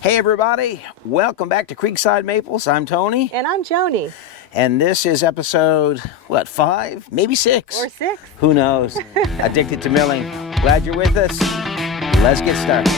Hey everybody, welcome back to Creekside Maples. I'm Tony. And I'm Joni. And this is episode, what, 5? Maybe 6? Or 6. Who knows? Addicted to milling. Glad you're with us. Let's get started.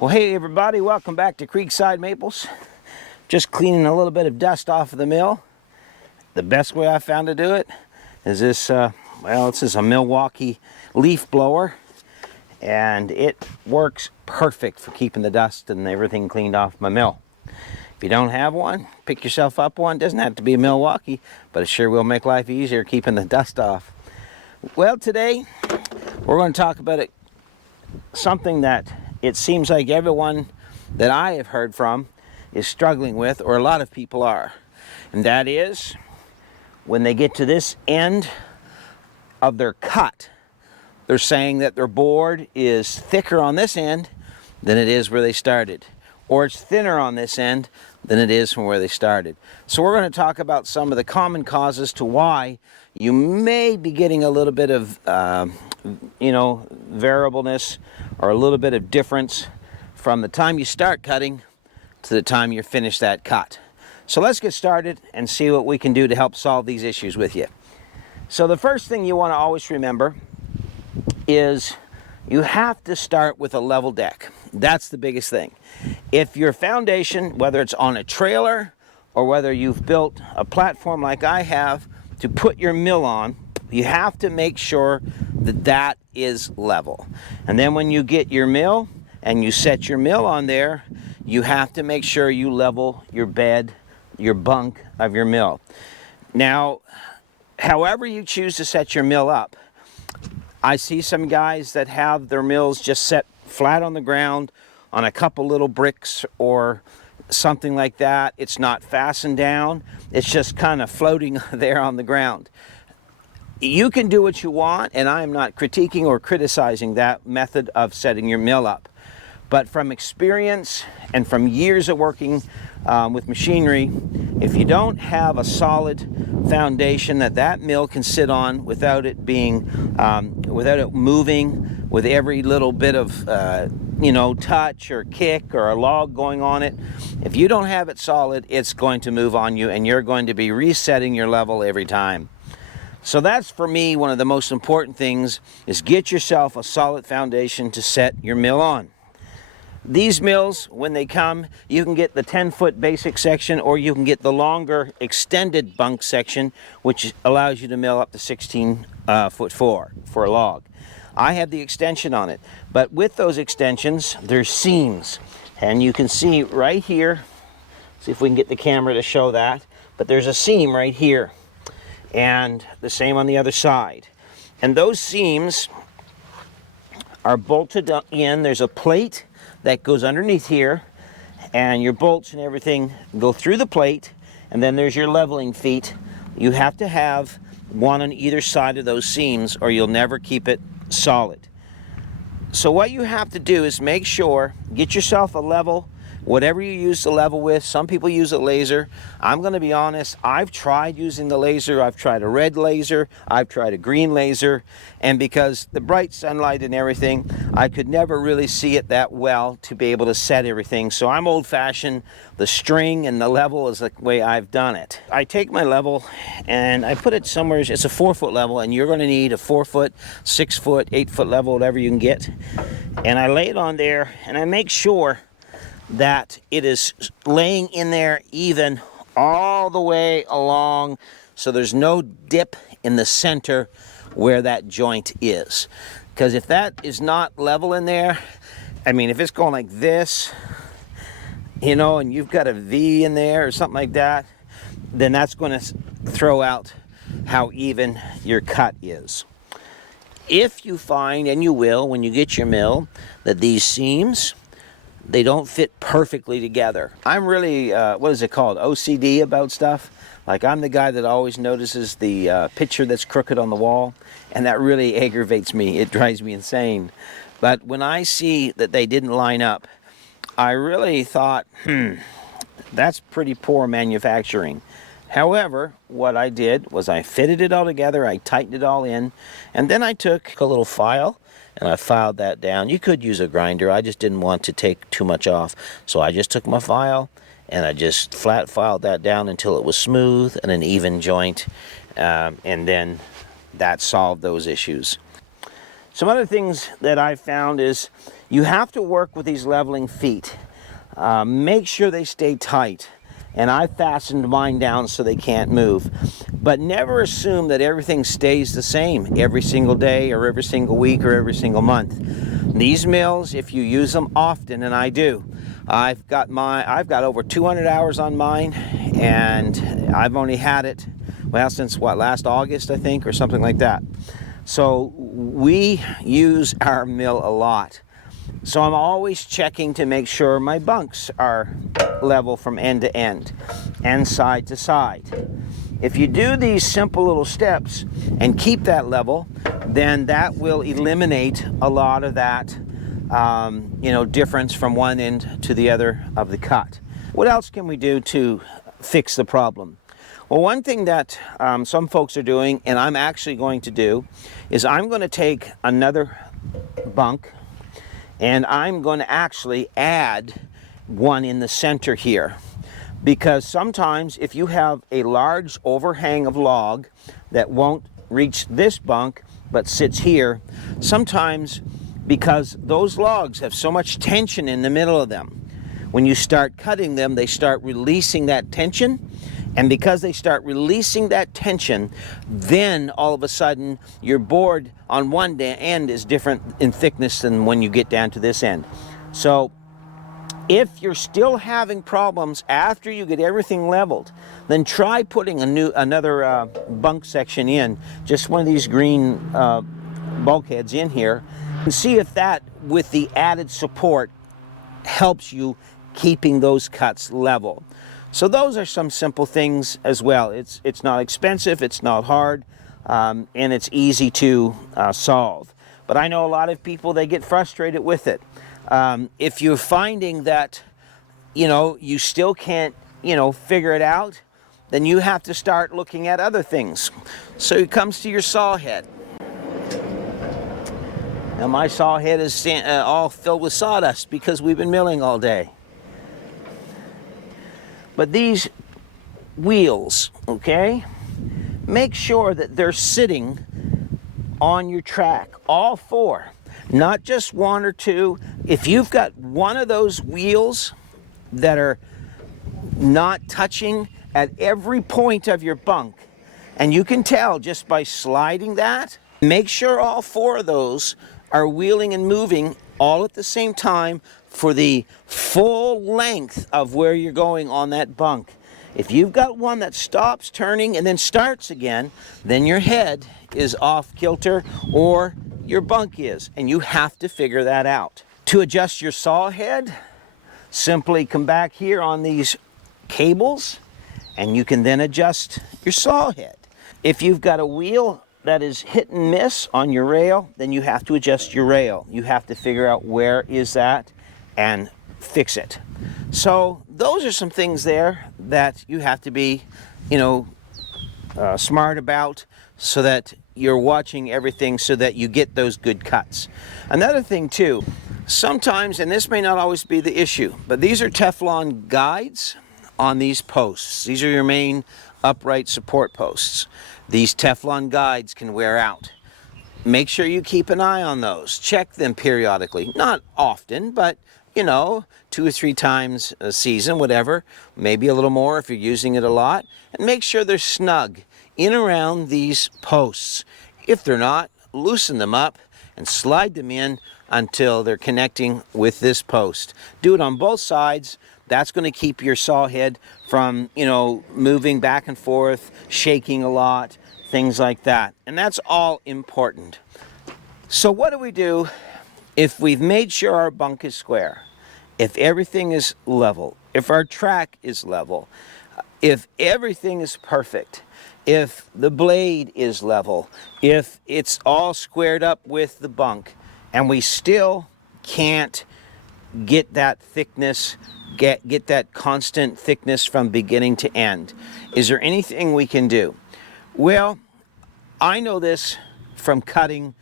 Well, hey everybody, welcome back to Creekside Maples. Just cleaning a little bit of dust off of the mill. The best way I found to do it is this, this is a Milwaukee leaf blower, and it works perfect for keeping the dust and everything cleaned off my mill. If you don't have one, pick yourself up one. It doesn't have to be a Milwaukee, but it sure will make life easier keeping the dust off. Well, today we're going to talk about something that it seems like everyone that I have heard from is struggling with, or a lot of people are. And that is, when they get to this end of their cut, they're saying that their board is thicker on this end than it is where they started. Or it's thinner on this end than it is from where they started. So we're going to talk about some of the common causes to why you may be getting a little bit of variableness or a little bit of difference from the time you start cutting to the time you finish that cut. So let's get started and see what we can do to help solve these issues with you. So the first thing you want to always remember is you have to start with a level deck. That's the biggest thing. If your foundation, whether it's on a trailer or whether you've built a platform like I have to put your mill on, you have to make sure that that is level. And then when you get your mill and you set your mill on there, you have to make sure you level your bed, your bunk of your mill. Now, however you choose to set your mill up, I see some guys that have their mills just set flat on the ground on a couple little bricks or something like that. It's not fastened down. It's just kind of floating there on the ground. You can do what you want, and I am not critiquing or criticizing that method of setting your mill up. But from experience and from years of working with machinery, if you don't have a solid foundation that mill can sit on without it being, without it moving with every little bit of, touch or kick or a log going on it, if you don't have it solid, it's going to move on you, and you're going to be resetting your level every time. So that's, for me, one of the most important things, is get yourself a solid foundation to set your mill on. These mills, when they come, you can get the 10-foot basic section, or you can get the longer extended bunk section, which allows you to mill up to 16 foot 4 for a log. I have the extension on it, but with those extensions, there's seams. And you can see right here, see if we can get the camera to show that, but there's a seam right here. And the same on the other side. And those seams are bolted in. There's a plate that goes underneath here, and your bolts and everything go through the plate, and then there's your leveling feet. You have to have one on either side of those seams, or you'll never keep it solid. So what you have to do is make sure, get yourself a level, whatever you use to level with. Some people use a laser. I'm going to be honest, I've tried using the laser. I've tried a red laser. I've tried a green laser. And because the bright sunlight and everything, I could never really see it that well to be able to set everything. So I'm old-fashioned. The string and the level is the way I've done it. I take my level and I put it somewhere. It's a 4-foot level, and you're going to need a 4-foot, 6-foot, 8-foot level, whatever you can get. And I lay it on there, and I make sure that it is laying in there even all the way along, so there's no dip in the center where that joint is. Because if that is not level in there, I mean, if it's going like this, and you've got a V in there or something like that, then that's going to throw out how even your cut is. If you find, and you will when you get your mill, that these seams, they don't fit perfectly together. I'm really, what is it called, OCD about stuff. Like, I'm the guy that always notices the picture that's crooked on the wall, and that really aggravates me. It drives me insane. But when I see that they didn't line up, I really thought, that's pretty poor manufacturing. However, what I did was I fitted it all together, I tightened it all in, and then I took a little file and I filed that down. You could use a grinder, I just didn't want to take too much off. So I just took my file and I just flat filed that down until it was smooth and an even joint, and then that solved those issues. Some other things that I found is you have to work with these leveling feet. Make sure they stay tight. And I fastened mine down so they can't move. But never assume that everything stays the same every single day or every single week or every single month. These mills, if you use them often, and I do, I've got over 200 hours on mine, and I've only had it, well, since what, last August, I think, or something like that. So we use our mill a lot. So I'm always checking to make sure my bunks are level from end to end and side to side. If you do these simple little steps and keep that level, then that will eliminate a lot of that difference from one end to the other of the cut. What else can we do to fix the problem? Well, one thing that some folks are doing, and I'm actually going to do, is I'm going to take another bunk and I'm going to actually add one in the center here. Because sometimes if you have a large overhang of log that won't reach this bunk but sits here, sometimes because those logs have so much tension in the middle of them, when you start cutting them, they start releasing that tension. And because they start releasing that tension, then all of a sudden your board on one end is different in thickness than when you get down to this end. So if you're still having problems after you get everything leveled, then try putting another bunk section in, just one of these green bulkheads in here, and see if that, with the added support, helps you keeping those cuts level. So those are some simple things as well. It's not expensive, it's not hard, and it's easy to solve. But I know a lot of people, they get frustrated with it. If you're finding that, you still can't, figure it out, then you have to start looking at other things. So it comes to your saw head. Now my saw head is all filled with sawdust because we've been milling all day. But these wheels, okay, make sure that they're sitting on your track, all four, not just one or two. If you've got one of those wheels that are not touching at every point of your bunk, and you can tell just by sliding that, make sure all four of those are wheeling and moving all at the same time for the full length of where you're going on that bunk. If you've got one that stops turning and then starts again, then your head is off kilter or your bunk is, and you have to figure that out. To adjust your saw head, simply come back here on these cables and you can then adjust your saw head. If you've got a wheel that is hit and miss on your rail, then you have to adjust your rail. You have to figure out where is that and fix it. So those are some things there that you have to be, smart about, so that you're watching everything so that you get those good cuts. Another thing too, sometimes, and this may not always be the issue, but these are Teflon guides on these posts. These are your main upright support posts. These Teflon guides can wear out. Make sure you keep an eye on those. Check them periodically. Not often, but 2 or 3 times a season, whatever. Maybe a little more if you're using it a lot. And make sure they're snug in around these posts. If they're not, loosen them up and slide them in until they're connecting with this post. Do it on both sides, That's going to keep your saw head from, you know, moving back and forth, shaking a lot, things like that. And that's all important. So what do we do if we've made sure our bunk is square, if everything is level, if our track is level, if everything is perfect, if the blade is level, if it's all squared up with the bunk, and we still can't get that thickness, get that constant thickness from beginning to end? Is there anything we can do? Well, I know this from cutting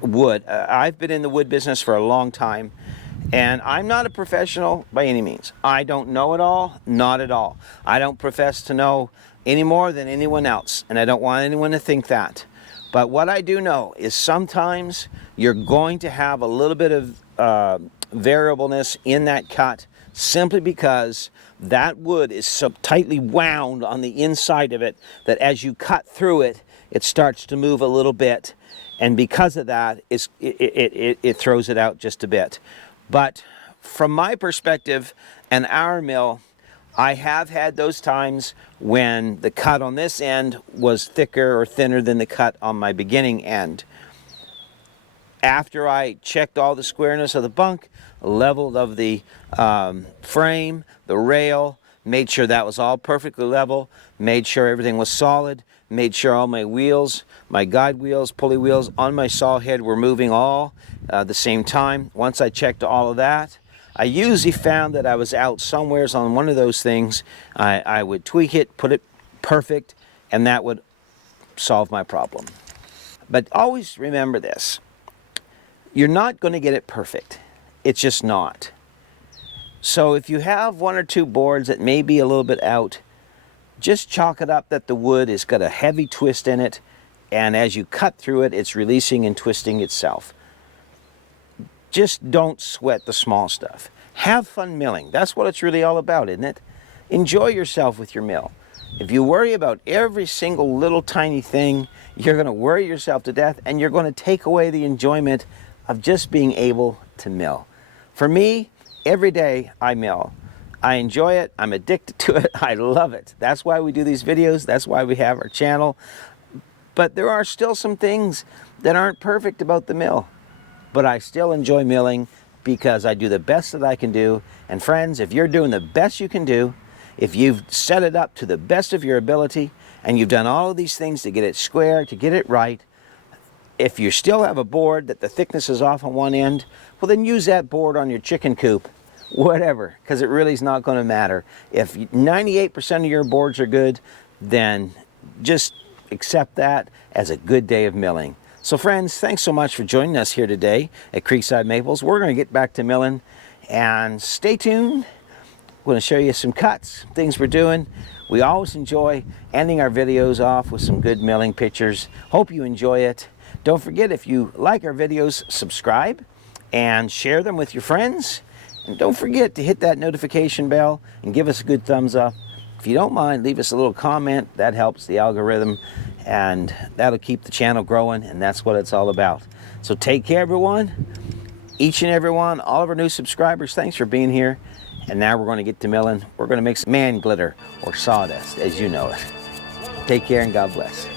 wood. I've been in the wood business for a long time, and I'm not a professional by any means. I don't know it all, not at all. I don't profess to know any more than anyone else, and I don't want anyone to think that. But what I do know is sometimes you're going to have a little bit of variableness in that cut, simply because that wood is so tightly wound on the inside of it that as you cut through it, it starts to move a little bit, and because of that, it throws it out just a bit. But from my perspective and our mill, I have had those times when the cut on this end was thicker or thinner than the cut on my beginning end. After I checked all the squareness of the bunk, leveled of the frame, the rail, made sure that was all perfectly level, made sure everything was solid, made sure all my wheels, my guide wheels, pulley wheels on my saw head were moving all the same time. Once I checked all of that, I usually found that I was out somewheres on one of those things. I would tweak it, put it perfect, and that would solve my problem. But always remember this. You're not going to get it perfect. It's just not. So if you have one or two boards that may be a little bit out, just chalk it up that the wood has got a heavy twist in it, and as you cut through it, it's releasing and twisting itself. Just don't sweat the small stuff. Have fun milling. That's what it's really all about, isn't it? Enjoy yourself with your mill. If you worry about every single little tiny thing, you're going to worry yourself to death, and you're going to take away the enjoyment of just being able to mill. For me, every day I mill. I enjoy it. I'm addicted to it. I love it. That's why we do these videos. That's why we have our channel. But there are still some things that aren't perfect about the mill. But I still enjoy milling because I do the best that I can do. And friends, if you're doing the best you can do, if you've set it up to the best of your ability, and you've done all of these things to get it square, to get it right, if you still have a board that the thickness is off on one end, well then use that board on your chicken coop. Whatever, because it really is not going to matter. If 98% of your boards are good, then just accept that as a good day of milling. So friends, thanks so much for joining us here today at Creekside Maples. We're going to get back to milling, and stay tuned. We're going to show you some cuts, things we're doing. We always enjoy ending our videos off with some good milling pictures. Hope you enjoy it. Don't forget, if you like our videos, subscribe and share them with your friends. And don't forget to hit that notification bell and give us a good thumbs up. If you don't mind, leave us a little comment. That helps the algorithm, and that'll keep the channel growing, and that's what it's all about. So take care, everyone. Each and every one, all of our new subscribers, thanks for being here. And now we're going to get to milling. We're going to make some man glitter, or sawdust, as you know it. Take care, and God bless.